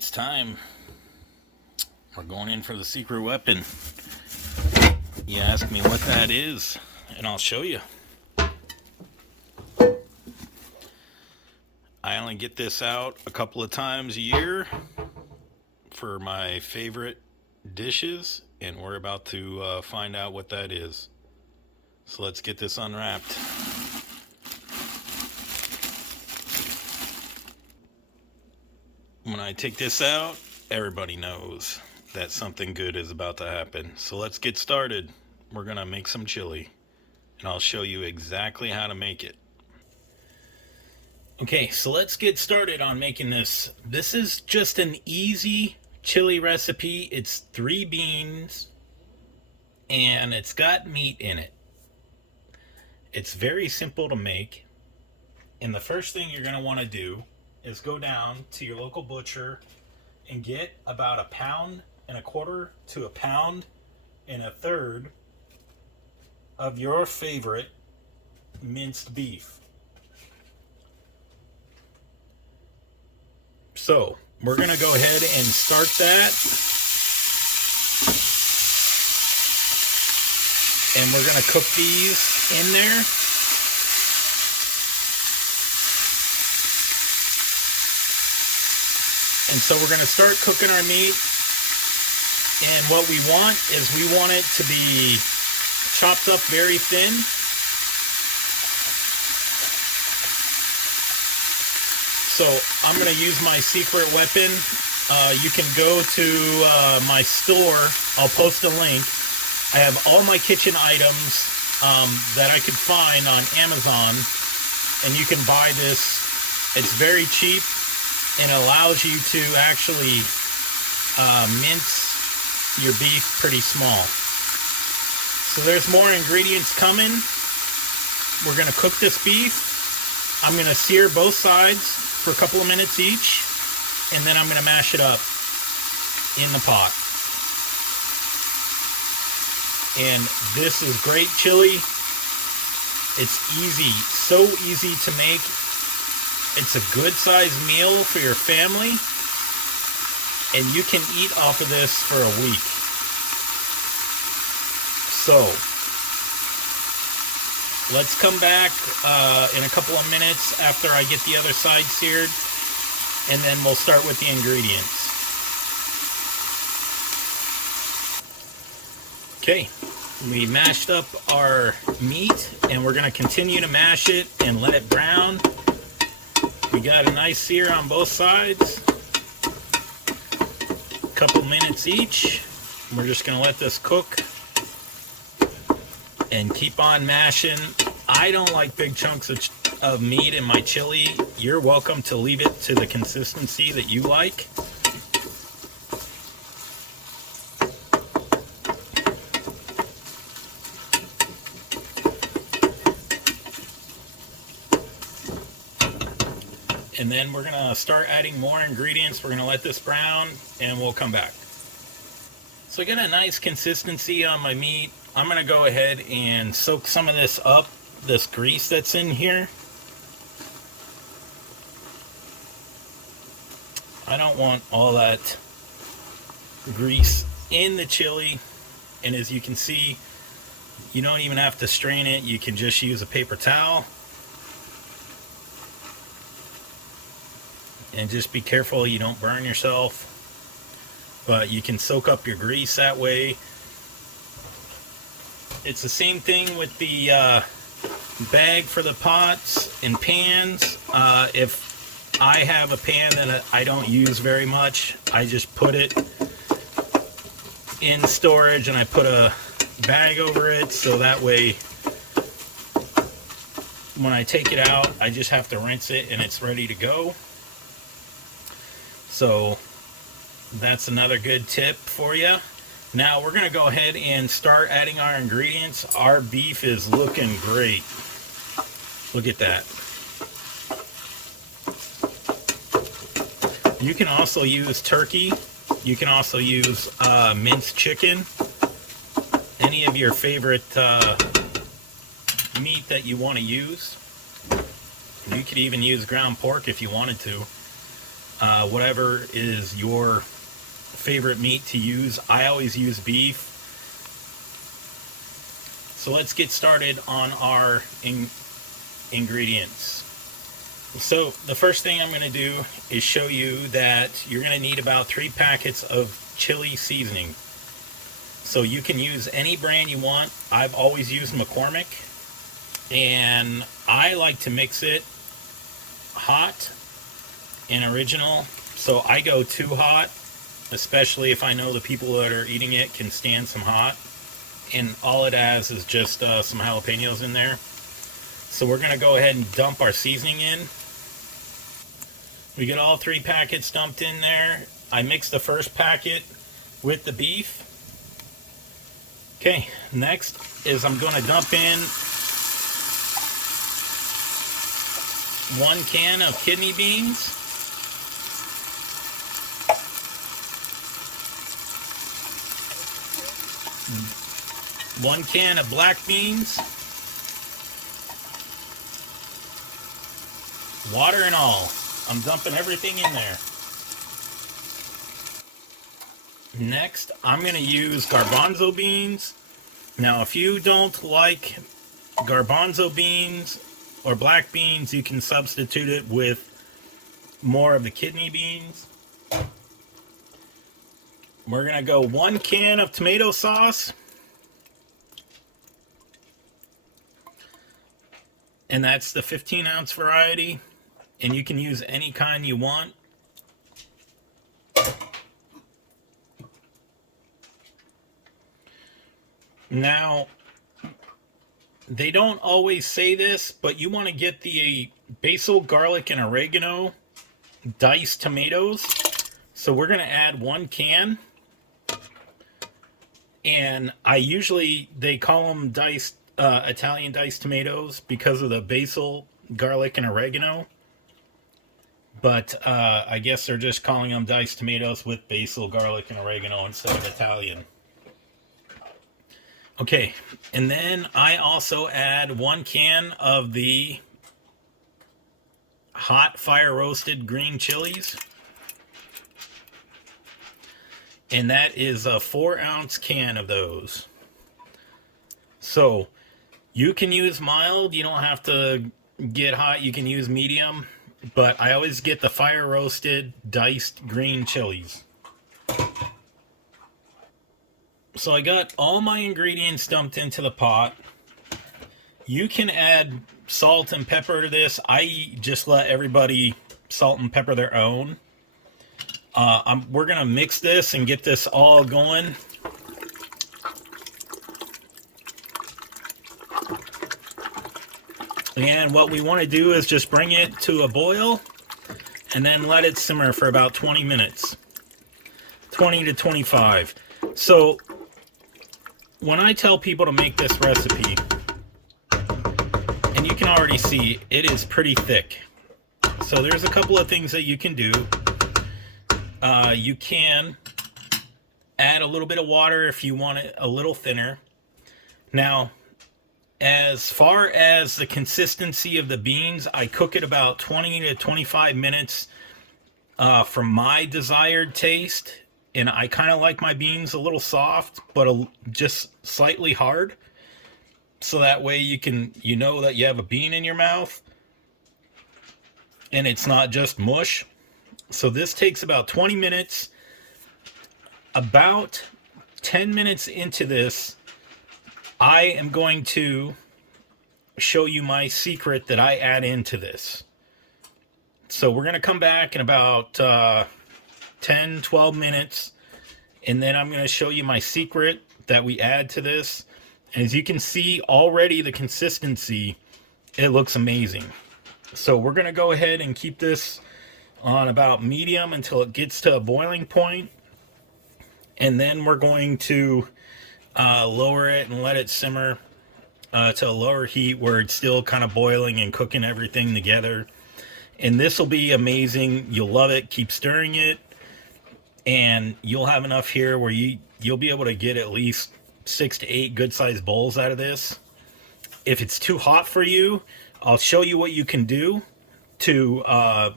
it's time. We're going in for the secret weapon. You ask me what that is, and I'll show you. I only get this out a couple of times a year for my favorite dishes, and we're about to find out what that is. So let's get this unwrapped. When I take this out, everybody knows that something good is about to happen. So let's get started. We're gonna make some chili, and I'll show you exactly how to make it. Okay, so let's get started on making this. This is just an easy chili recipe. It's 3 beans, and it's got meat in it. It's very simple to make, and the first thing you're gonna wanna do is go down to your local butcher and get about 1.25 pounds to 1.33 pounds of your favorite minced beef. So we're gonna go ahead and start that, and we're gonna cook these in there. And so we're going to start cooking our meat, and what we want is we want it to be chopped up very thin. So I'm going to use my secret weapon. You can go to my store. I'll post a link. I have all my kitchen items that I could find on Amazon, and you can buy this. It's very cheap. And allows you to actually mince your beef pretty small. So there's more ingredients coming. We're going to cook this beef. I'm going to sear both sides for a couple of minutes each, and then I'm going to mash it up in the pot. And this is great chili. It's easy, so easy to make. It's a good sized meal for your family, and you can eat off of this for a week. So let's come back in a couple of minutes after I get the other side seared, and then we'll start with the ingredients. Okay, we mashed up our meat, and we're going to continue to mash it and let it brown. We got a nice sear on both sides, a couple minutes each. We're just going to let this cook and keep on mashing. I don't like big chunks of meat in my chili. You're welcome to leave it to the consistency that you like. And then we're gonna start adding more ingredients. We're gonna let this brown, and we'll come back. So I got a nice consistency on my meat. I'm gonna go ahead and soak some of this up, this grease that's in here. I don't want all that grease in the chili. And as you can see, you don't even have to strain it. You can just use a paper towel. And just be careful you don't burn yourself. But you can soak up your grease that way. It's the same thing with the bag for the pots and pans. If I have a pan that I don't use very much, I just put it in storage and I put a bag over it, so that way when I take it out, I just have to rinse it and it's ready to go. So that's another good tip for you. Now we're going to go ahead and start adding our ingredients. Our beef is looking great. Look at that. You can also use turkey. You can also use minced chicken. Any of your favorite meat that you want to use. You could even use ground pork if you wanted to. whatever is your favorite meat to use. I always use beef. So let's get started on our ingredients. So the first thing I'm going to do is show you that you're going to need about 3 packets of chili seasoning. So you can use any brand you want. I've always used McCormick, and I like to mix it hot and original. So I go too hot, especially if I know the people that are eating it can stand some hot. And all it has is just some jalapenos in there. So we're going to go ahead and dump our seasoning in. We get all 3 packets dumped in there. I mix the first packet with the beef. Okay, next is I'm going to dump in 1 can of kidney beans. 1 can of black beans. Water and all. I'm dumping everything in there. Next, I'm going to use garbanzo beans. Now, if you don't like garbanzo beans or black beans, you can substitute it with more of the kidney beans. We're going to go 1 can of tomato sauce. And that's the 15-ounce variety. And you can use any kind you want. Now, they don't always say this, but you want to get the basil, garlic, and oregano diced tomatoes. So we're going to add 1 can. And they call them diced, Italian diced tomatoes because of the basil, garlic, and oregano. But I guess they're just calling them diced tomatoes with basil, garlic, and oregano instead of Italian. Okay, and then I also add 1 can of the hot fire roasted green chilies. And that is a 4-ounce can of those. So you can use mild, you don't have to get hot, you can use medium. But I always get the fire roasted diced green chilies. So I got all my ingredients dumped into the pot. You can add salt and pepper to this. I just let everybody salt and pepper their own. We're going to mix this and get this all going. And what we want to do is just bring it to a boil and then let it simmer for about 20 minutes. 20 to 25. So when I tell people to make this recipe, and you can already see it is pretty thick. So there's a couple of things that you can do. You can add a little bit of water if you want it a little thinner. Now, as far as the consistency of the beans, I cook it about 20 to 25 minutes for my desired taste. And I kind of like my beans a little soft, but just slightly hard. So that way you know that you have a bean in your mouth. And it's not just mush. So this takes about 20 minutes. About 10 minutes into this, I am going to show you my secret that I add into this. So we're going to come back in about 10, 12 minutes, and then I'm going to show you my secret that we add to this. And as you can see already, the consistency, it looks amazing. So we're going to go ahead and keep this on about medium until it gets to a boiling point. And then we're going to lower it and let it simmer to a lower heat where it's still kind of boiling and cooking everything together. And this will be amazing. You'll love it. Keep stirring it. And you'll have enough here where you'll be able to get at least 6 to 8 good-sized bowls out of this. If it's too hot for you, I'll show you what you can do to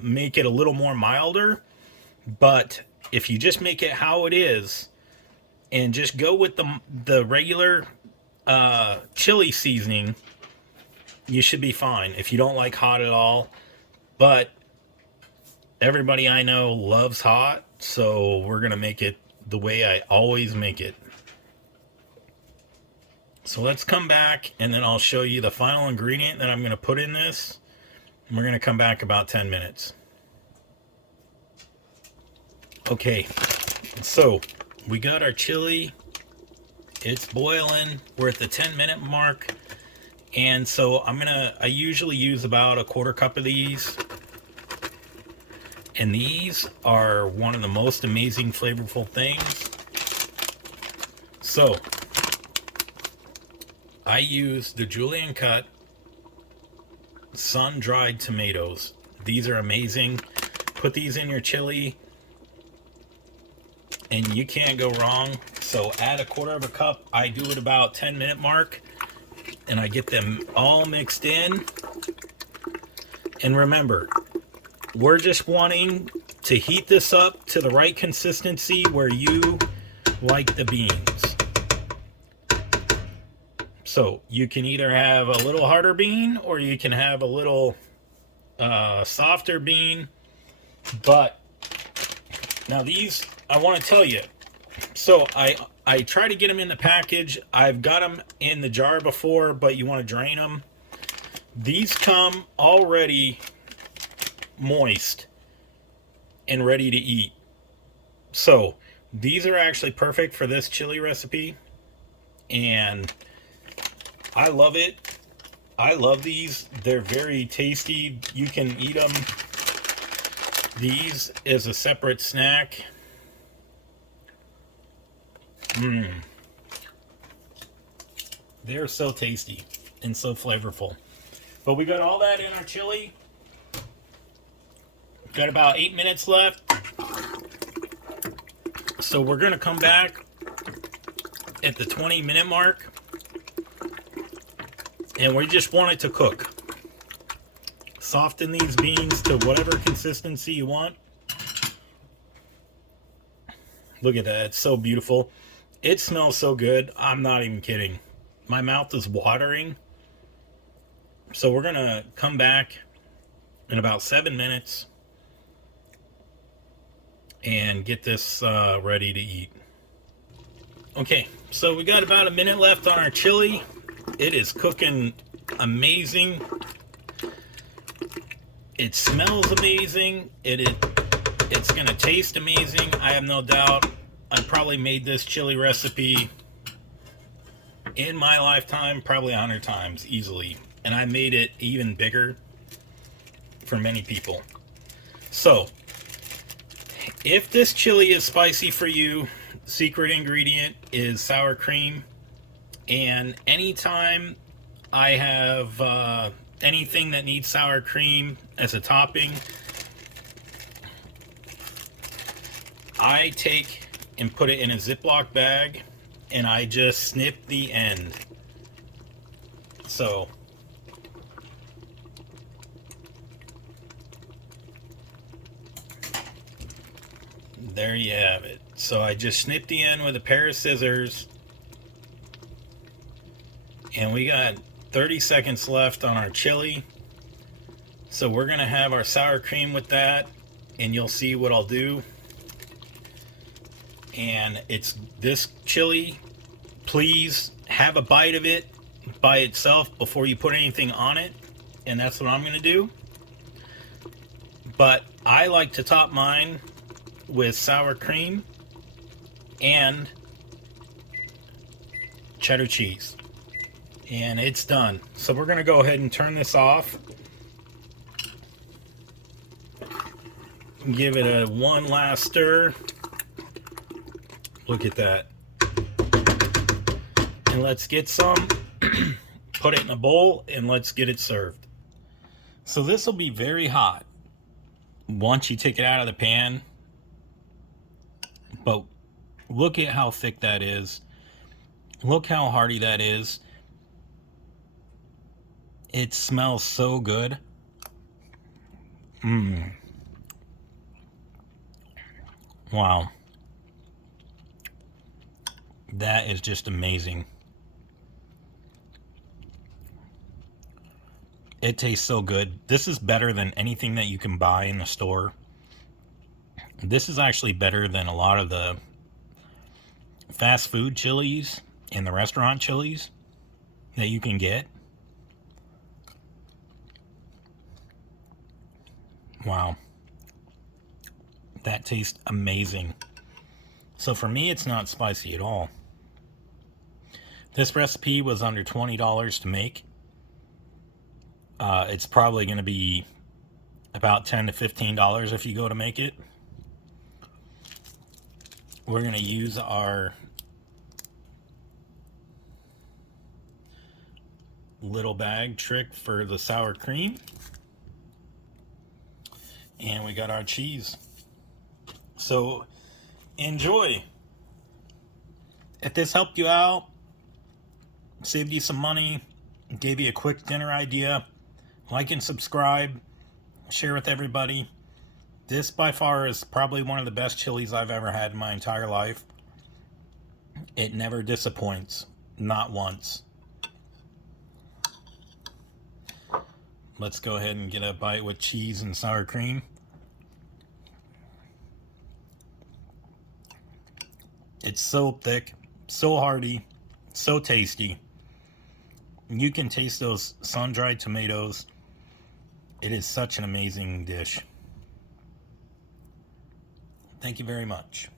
make it a little more milder. But if you just make it how it is and just go with the regular chili seasoning, you should be fine if you don't like hot at all. But everybody I know loves hot, so we're going to make it the way I always make it. So let's come back and then I'll show you the final ingredient that I'm going to put in this. And we're going to come back about 10 minutes. Okay, so we got our chili. It's boiling. We're at the 10-minute mark. And so I usually use about a quarter cup of these. And these are one of the most amazing flavorful things. So I use the julienne cut sun-dried tomatoes. These are amazing. Put these in your chili and you can't go wrong. So add a quarter of a cup. I do it about 10-minute mark and I get them all mixed in. And remember, we're just wanting to heat this up to the right consistency where you like the beans. So you can either have a little harder bean or you can have a little softer bean. But now these, I want to tell you, so I try to get them in the package. I've got them in the jar before, but you want to drain them. These come already moist and ready to eat. So these are actually perfect for this chili recipe. And I love it. I love these. They're very tasty. You can eat them. These as a separate snack. They're so tasty and so flavorful. But we got all that in our chili. Got about 8 minutes left. So we're going to come back at the 20-minute mark. And we just want it to cook. Soften these beans to whatever consistency you want. Look at that. It's so beautiful. It smells so good. I'm not even kidding. My mouth is watering. So we're going to come back in about 7 minutes and get this ready to eat. Okay, so we got about a minute left on our chili. It is cooking amazing. It smells amazing. It's going to taste amazing. I have no doubt. I probably made this chili recipe in my lifetime probably 100 times easily. And I made it even bigger for many people. So, if this chili is spicy for you, secret ingredient is sour cream. And anytime I have anything that needs sour cream as a topping, I take and put it in a Ziploc bag and I just snip the end. So there you have it. So I just snip the end with a pair of scissors. And we got 30 seconds left on our chili. So we're going to have our sour cream with that. And you'll see what I'll do. And it's this chili. Please have a bite of it by itself before you put anything on it. And that's what I'm going to do. But I like to top mine with sour cream and cheddar cheese. And it's done. So we're going to go ahead and turn this off. Give it a one last stir. Look at that. And let's get some. Put it in a bowl and let's get it served. So this will be very hot once you take it out of the pan. But look at how thick that is. Look how hearty that is. It smells so good. Wow. That is just amazing. It tastes so good. This is better than anything that you can buy in the store. This is actually better than a lot of the fast food chilies and the restaurant chilies that you can get. Wow. That tastes amazing. So for me, it's not spicy at all. This recipe was under $20 to make. It's probably going to be about $10 to $15 if you go to make it. We're going to use our little bag trick for the sour cream. And we got our cheese. So enjoy. If this helped you out, saved you some money, gave you a quick dinner idea, like and subscribe, share with everybody. This by far is probably one of the best chilies I've ever had in my entire life. It never disappoints, not once. Let's go ahead and get a bite with cheese and sour cream. It's so thick, so hearty, so tasty. You can taste those sun-dried tomatoes. It is such an amazing dish. Thank you very much.